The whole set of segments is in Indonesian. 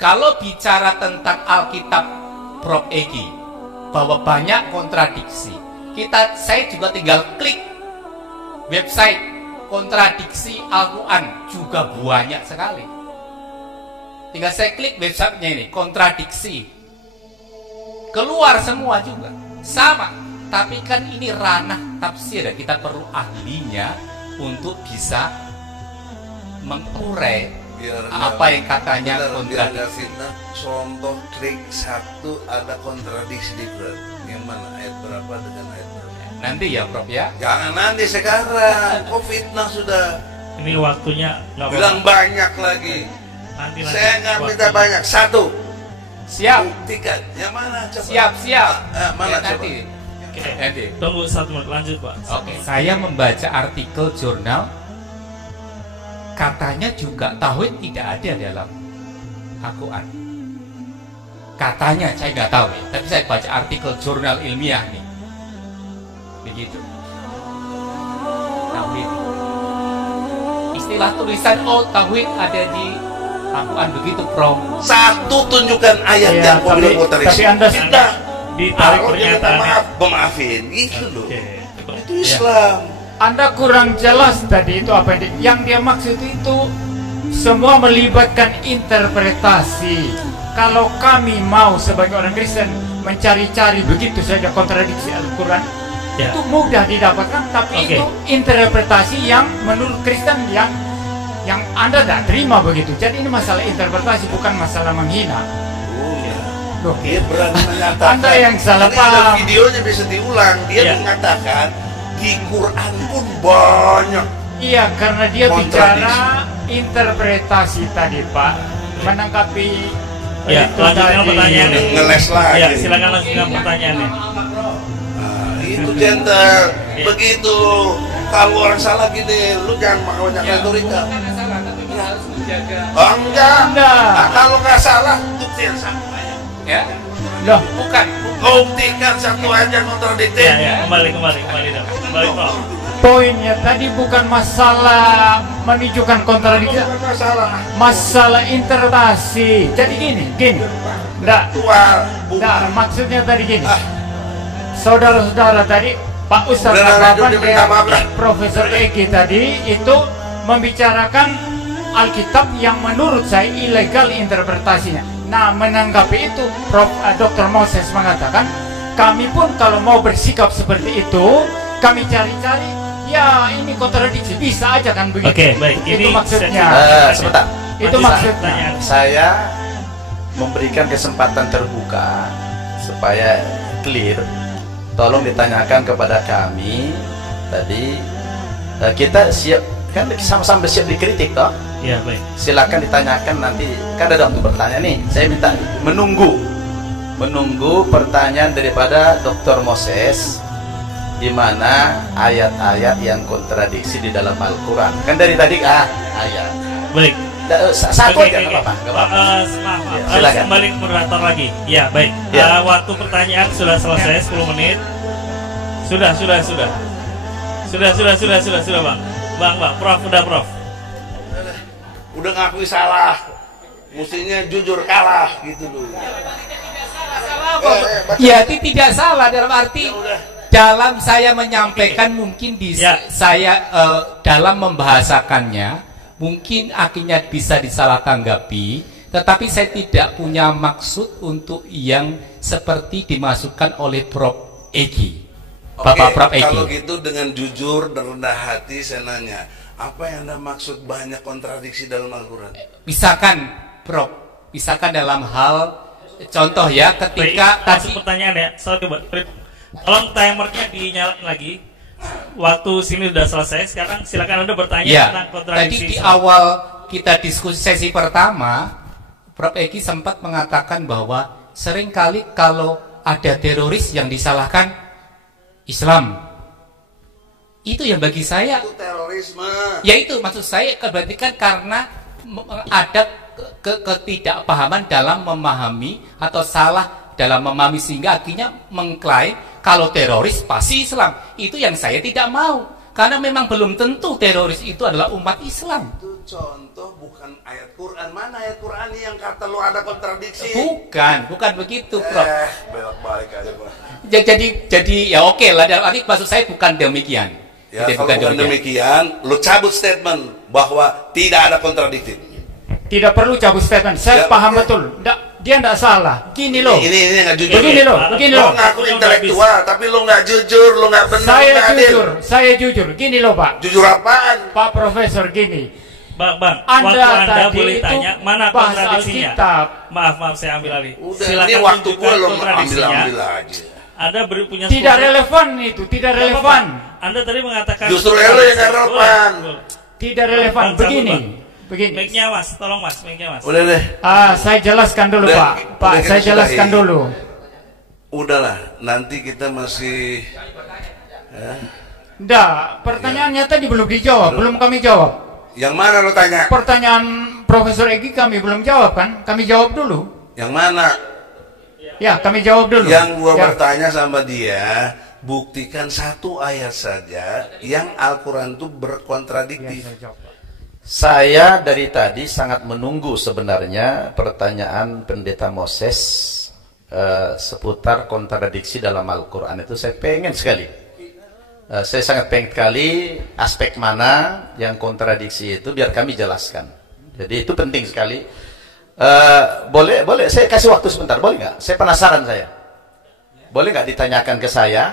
Kalau bicara tentang Alkitab, Prof. Egi, bahwa banyak kontradiksi, saya juga tinggal klik website kontradiksi Al-Quran, juga banyak sekali. Tinggal saya klik websitenya ini, kontradiksi, keluar semua juga sama. Tapi kan ini ranah tafsir, kita perlu ahlinya untuk bisa mengurai apa yang katanya kontradiksi. Contoh klik satu ada kontradiksi di Quran. Yang mana ayat berapa dengan ayat berapa? Nanti ya Prof ya. Jangan nanti, sekarang. Kok fitnah sudah. Ini waktunya nggak bilang banyak lagi. Nanti saya nggak minta banyak. Satu. Siap. Buktikan. Yang mana coba? Siap. Mana ya, coba? Nanti. Tunggu 1 menit, lanjut Pak. Oke. Saya membaca artikel jurnal, katanya juga tauhid tidak ada dalam Al-Quran. Katanya, saya nggak tahu ya, tapi saya baca artikel jurnal ilmiah nih, begitu. Tauhid, istilah tulisan tauhid ada di Al-Quran, begitu Prof. Satu tunjukkan ayat ya, yang boleh kontradiksi. Tapi Anda sudah ditarik pernyataan. Maafin, gitu loh. Itu Ya. Islam. Anda kurang jelas tadi itu apa yang dia maksud itu. Semua melibatkan interpretasi. Kalau kami mau sebagai orang Kristen mencari-cari begitu saja kontradiksi Al-Quran, Ya. itu mudah didapatkan, tapi itu interpretasi yang menurut Kristen yang Anda tidak terima begitu. Jadi ini masalah interpretasi, bukan masalah menghina. Loh, Dia berani menyatakan. Anda yang salah Ini ada paham. videonya bisa diulang. Dia Ya. mengatakan di Quran pun banyak. Iya, karena dia Kontradiksi. bicara interpretasi tadi Pak, menanggapi Ya, itu lanjutkan tadi. pertanyaannya. Ngeles lagi. Ya, silakan lanjutkan pertanyaannya. Itu gentle. Begitu. Kalau orang salah gini, lu jangan pakai banyak retorika. Oh, enggak. Nah, kalau nggak salah, bukti yang sama. Ya, Loh, bukan. Buktikan satu aja kontradiktif. Ya, kembali dong. Kembali Prof. poinnya tadi bukan masalah menunjukkan kontradiksi, Bukan masalah. masalah interpretasi. Jadi gini, enggak, maksudnya tadi gini. Saudara-saudara tadi, Pak Ustadz Ababan dan Profesor Egi tadi itu membicarakan Alkitab yang menurut saya ilegal interpretasinya. Nah, menanggapi itu, Dr. Moses mengatakan, kami pun kalau mau bersikap seperti itu, kami cari-cari, ya ini kontradiksi, bisa aja kan begitu. Oke, baik. Itu Ini maksudnya. Sebentar. Itu maksudnya. Saya memberikan kesempatan terbuka supaya clear. Tolong ditanyakan kepada kami tadi. Kita siap kan, sama-sama siap dikritik toh. Ya, baik. Silakan ditanyakan, nanti kan ada waktu bertanya nih. Saya minta menunggu pertanyaan daripada Dr. Moses, di mana ayat-ayat yang kontradiksi di dalam Al-Quran. Kan dari tadi ayat. Baik. Satu aja nggak apa-apa. Maaf. Ya, Harus silakan. kembali ke moderator lagi. Ya, baik. Ya. Waktu pertanyaan sudah selesai 10 menit. Sudah, Bang. Bang, Prof, Prof. Udah ngakui salah, mestinya jujur kalah gitu loh. Ya, itu tidak salah dalam arti dalam saya menyampaikan mungkin saya dalam membahasakannya mungkin akhirnya bisa disalahtanggapi, tetapi saya tidak punya maksud untuk yang seperti dimasukkan oleh Prof. Egi. Bapak Prof. Egi. Kalau gitu dengan jujur dan rendah hati saya nanya, apa yang Anda maksud banyak kontradiksi dalam Al-Quran? Misalkan Prof, misalkan dalam hal contoh ya, ketika tadi pertanyaan ya, coba tolong timernya dinyalakan lagi. Waktu sini sudah selesai, sekarang silakan Anda bertanya tentang kontradiksi. Tadi di awal kita diskusi sesi pertama, Prof. Egi sempat mengatakan bahwa seringkali kalau ada teroris yang disalahkan Islam. Itu yang bagi saya itu terorisme. Ya itu maksud saya, berarti kan karena ada ketidakpahaman dalam memahami atau salah dalam memahami, sehingga akhirnya mengklaim kalau teroris pasti Islam. Itu yang saya tidak mau, karena memang belum tentu teroris itu adalah umat Islam. contoh bukan ayat Quran. Mana ayat Quran yang kata lu ada kontradiksi? Bukan begitu, Prof. Belok balik aja, Bro. Jadi ya oke lah, dalam arti maksud saya bukan demikian. Ya, kalau bukan demikian, lu cabut statement bahwa tidak ada kontradiksi. Tidak perlu cabut statement. Saya paham betul. Dia tidak salah. Gini loh. Ini nggak jujur. Begini loh. Lo ngaku intelektual, tapi lo nggak jujur, lo nggak benar. Saya jujur. Gini loh, Pak. Jujur apaan? Pak Profesor, gini. Bang, Anda boleh tanya mana kontradiksinya? Maaf, saya ambil alih. Udah, ini waktu gue lo ambil aja. Anda punya tidak relevan itu, tidak relevan. Anda tadi mengatakan justru lo yang relevan. Tidak relevan. Begini. Mic-nya Mas, tolong Mas, mic-nya Mas. Udah deh. Saya jelaskan dulu, Pak. Pak, saya jelaskan dulu. Udahlah, nanti kita masih. Enggak, pertanyaannya tadi belum dijawab, belum kami jawab. Yang mana lo tanya? Pertanyaan Profesor Egi kami belum jawab kan? Kami jawab dulu. Yang mana? Ya, kami jawab dulu. Yang gua bertanya sama dia, buktikan satu ayat saja yang Al-Quran itu berkontradiktif. Saya dari tadi sangat menunggu sebenarnya pertanyaan Pendeta Moses seputar kontradiksi dalam Al-Quran itu. Saya pengen sekali. Saya sangat pengen sekali aspek mana yang kontradiksi itu biar kami jelaskan. Jadi itu penting sekali. Boleh saya kasih waktu sebentar, boleh nggak? Saya penasaran saya. Boleh nggak ditanyakan ke saya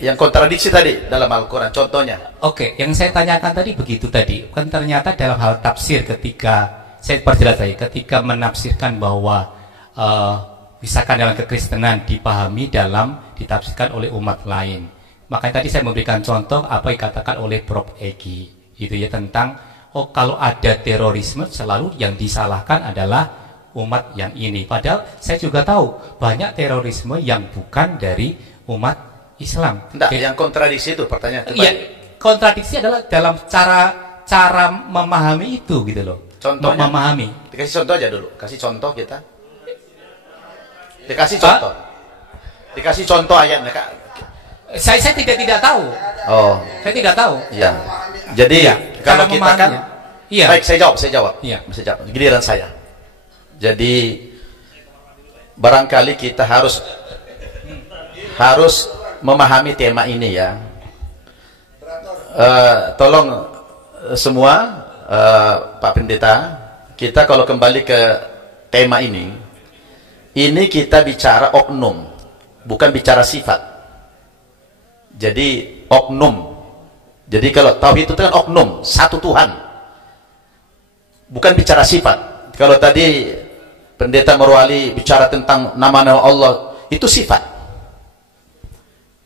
yang kontradiksi tadi dalam Al-Quran, contohnya? Oke, yang saya tanyakan tadi begitu tadi. Kan ternyata dalam hal tafsir ketika saya perjelas tadi, ketika menafsirkan bahwa misalkan dalam kekristenan dipahami ditafsirkan oleh umat lain. Makanya tadi saya memberikan contoh apa yang dikatakan oleh Prof. Egi, itu ya, tentang kalau ada terorisme selalu yang disalahkan adalah umat yang ini. Padahal saya juga tahu banyak terorisme yang bukan dari umat Islam. Enggak, yang kontradiksi itu pertanyaan. Iya, kontradiksi adalah dalam cara memahami itu gitu loh. Contohnya memahami. Dikasih contoh aja dulu. Kasih contoh kita. Dikasih contoh. Dikasih contoh ayatnya, Kak. Saya tidak tahu. Oh. Saya tidak tahu. Iya. Jadi kalau kita kan baik, saya jawab. Iya. Saya jawab. Giliran saya. Jadi barangkali kita harus memahami tema ini ya. Tolong semua Pak Pendeta, kita kalau kembali ke tema ini kita bicara oknum, bukan bicara sifat. Jadi oknum. Jadi kalau tauhid itu kan oknum, satu Tuhan. Bukan bicara sifat. Kalau tadi Pendeta Marwali bicara tentang nama-nama Allah, itu sifat.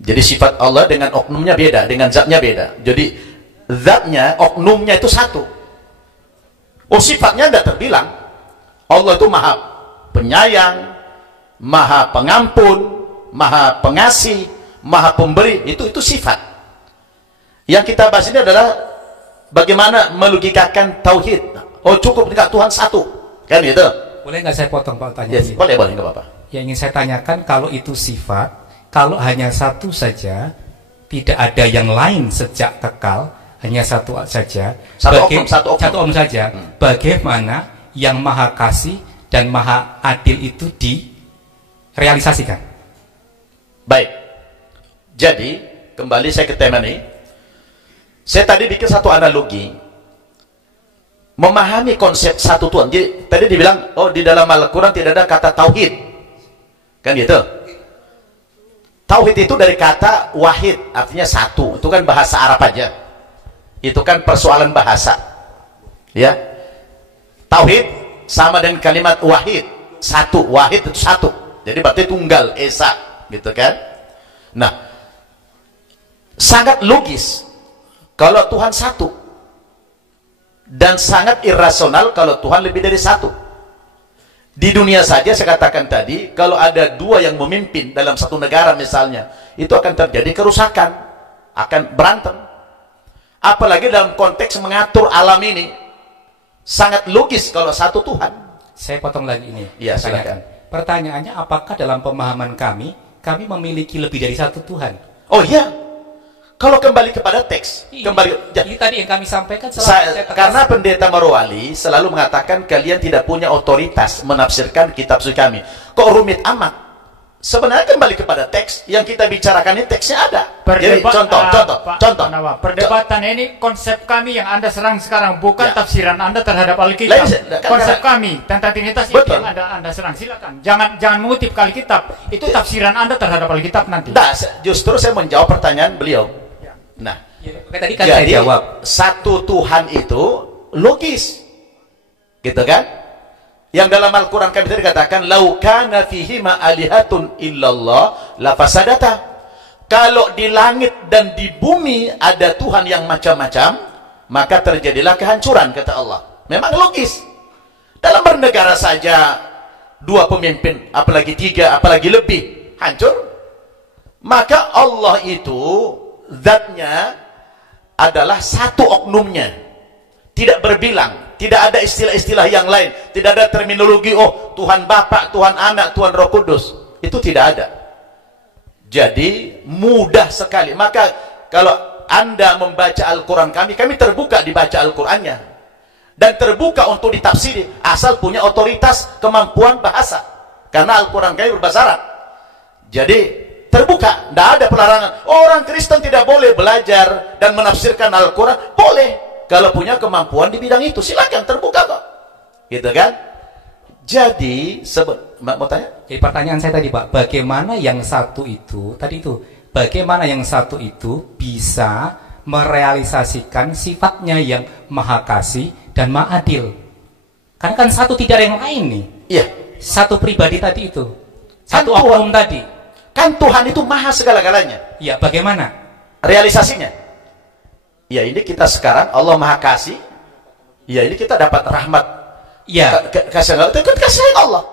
Jadi sifat Allah dengan oknumnya beda, dengan zatnya beda. Jadi zatnya, oknumnya itu satu. Sifatnya tidak terbilang. Allah itu maha penyayang, maha pengampun, maha pengasih, maha pemberi. Itu sifat. Yang kita bahas ini adalah bagaimana melogikakan tauhid. Cukup dengan Tuhan satu, kan gitu. Boleh nggak saya potong Pak tanya? Yes, boleh, nggak apa-apa. Yang ingin saya tanyakan, kalau itu sifat, kalau hanya satu saja, tidak ada yang lain sejak kekal, hanya satu saja, satu oknum saja, bagaimana yang maha kasih dan maha adil itu direalisasikan? Baik. Jadi kembali saya ke tema ini. Saya tadi bikin satu analogi memahami konsep satu Tuhan. Jadi tadi dibilang di dalam Al-Quran tidak ada kata tauhid, kan gitu. Tauhid itu dari kata wahid, artinya satu. Itu kan bahasa Arab aja. Itu kan persoalan bahasa, ya. Tauhid sama dengan kalimat wahid, satu. Wahid itu satu, jadi berarti tunggal, esa, gitu kan. Nah, sangat logis kalau Tuhan satu, dan sangat irasional kalau Tuhan lebih dari satu. Di dunia saja saya katakan tadi, kalau ada dua yang memimpin dalam satu negara misalnya, itu akan terjadi kerusakan, akan berantem. Apalagi dalam konteks mengatur alam ini, sangat logis kalau satu Tuhan. Saya potong lagi ini. Iya, silakan. Pertanyaannya, apakah dalam pemahaman kami memiliki lebih dari satu Tuhan? Oh iya. Kalau kembali kepada teks, kembali ini tadi yang kami sampaikan karena pendeta Marwali selalu mengatakan kalian tidak punya otoritas menafsirkan kitab suci kami. Kok rumit amat? Sebenarnya kembali kepada teks yang kita bicarakan ini teksnya ada. Jadi contoh. Perdebatan ini konsep kami yang Anda serang sekarang, bukan tafsiran Anda terhadap Alkitab. Konsep kami tentang Trinitas itu yang Anda serang. Silakan. Jangan mengutip Alkitab. Itu tafsiran Anda terhadap Alkitab nanti. Nah, justru saya menjawab pertanyaan beliau. Nah, tadi kan jadi saya jawab. Satu Tuhan itu logis, gitu kan? Yang dalam Al-Quran kami tadi katakan, lau kana fihima alihatun illallah la fasadata. Kalau di langit dan di bumi ada Tuhan yang macam-macam, maka terjadilah kehancuran, kata Allah. Memang logis. Dalam bernegara saja 2 pemimpin, apalagi 3, apalagi lebih, hancur. Maka Allah itu zatnya adalah satu oknumnya, tidak berbilang, tidak ada istilah-istilah yang lain, tidak ada terminologi oh Tuhan Bapa, Tuhan Anak, Tuhan Roh Kudus, itu tidak ada. Jadi mudah sekali. Maka kalau Anda membaca Al-Quran kami terbuka dibaca Al-Qurannya dan terbuka untuk ditafsiri, asal punya otoritas kemampuan bahasa, karena Al-Quran kami berbahasa Arab. Jadi terbuka, tidak ada pelarangan. Orang Kristen tidak boleh belajar dan menafsirkan Al-Quran. Boleh, kalau punya kemampuan di bidang itu. Silakan, terbuka kok. Gitu kan? Jadi, mau tanya? Jadi pertanyaan saya tadi Pak, bagaimana yang satu itu, bagaimana yang satu itu bisa merealisasikan sifatnya yang maha kasih dan maha adil? Karena kan satu tidak ada yang lain nih. Iya. Satu pribadi tadi itu. Satu oknum tadi. Kan Tuhan itu maha segala-galanya. Ya, bagaimana realisasinya? Ya, ini kita sekarang Allah maha kasih. Ya, ini kita dapat rahmat. Ya, kasih Allah. Itu kan kasih Allah.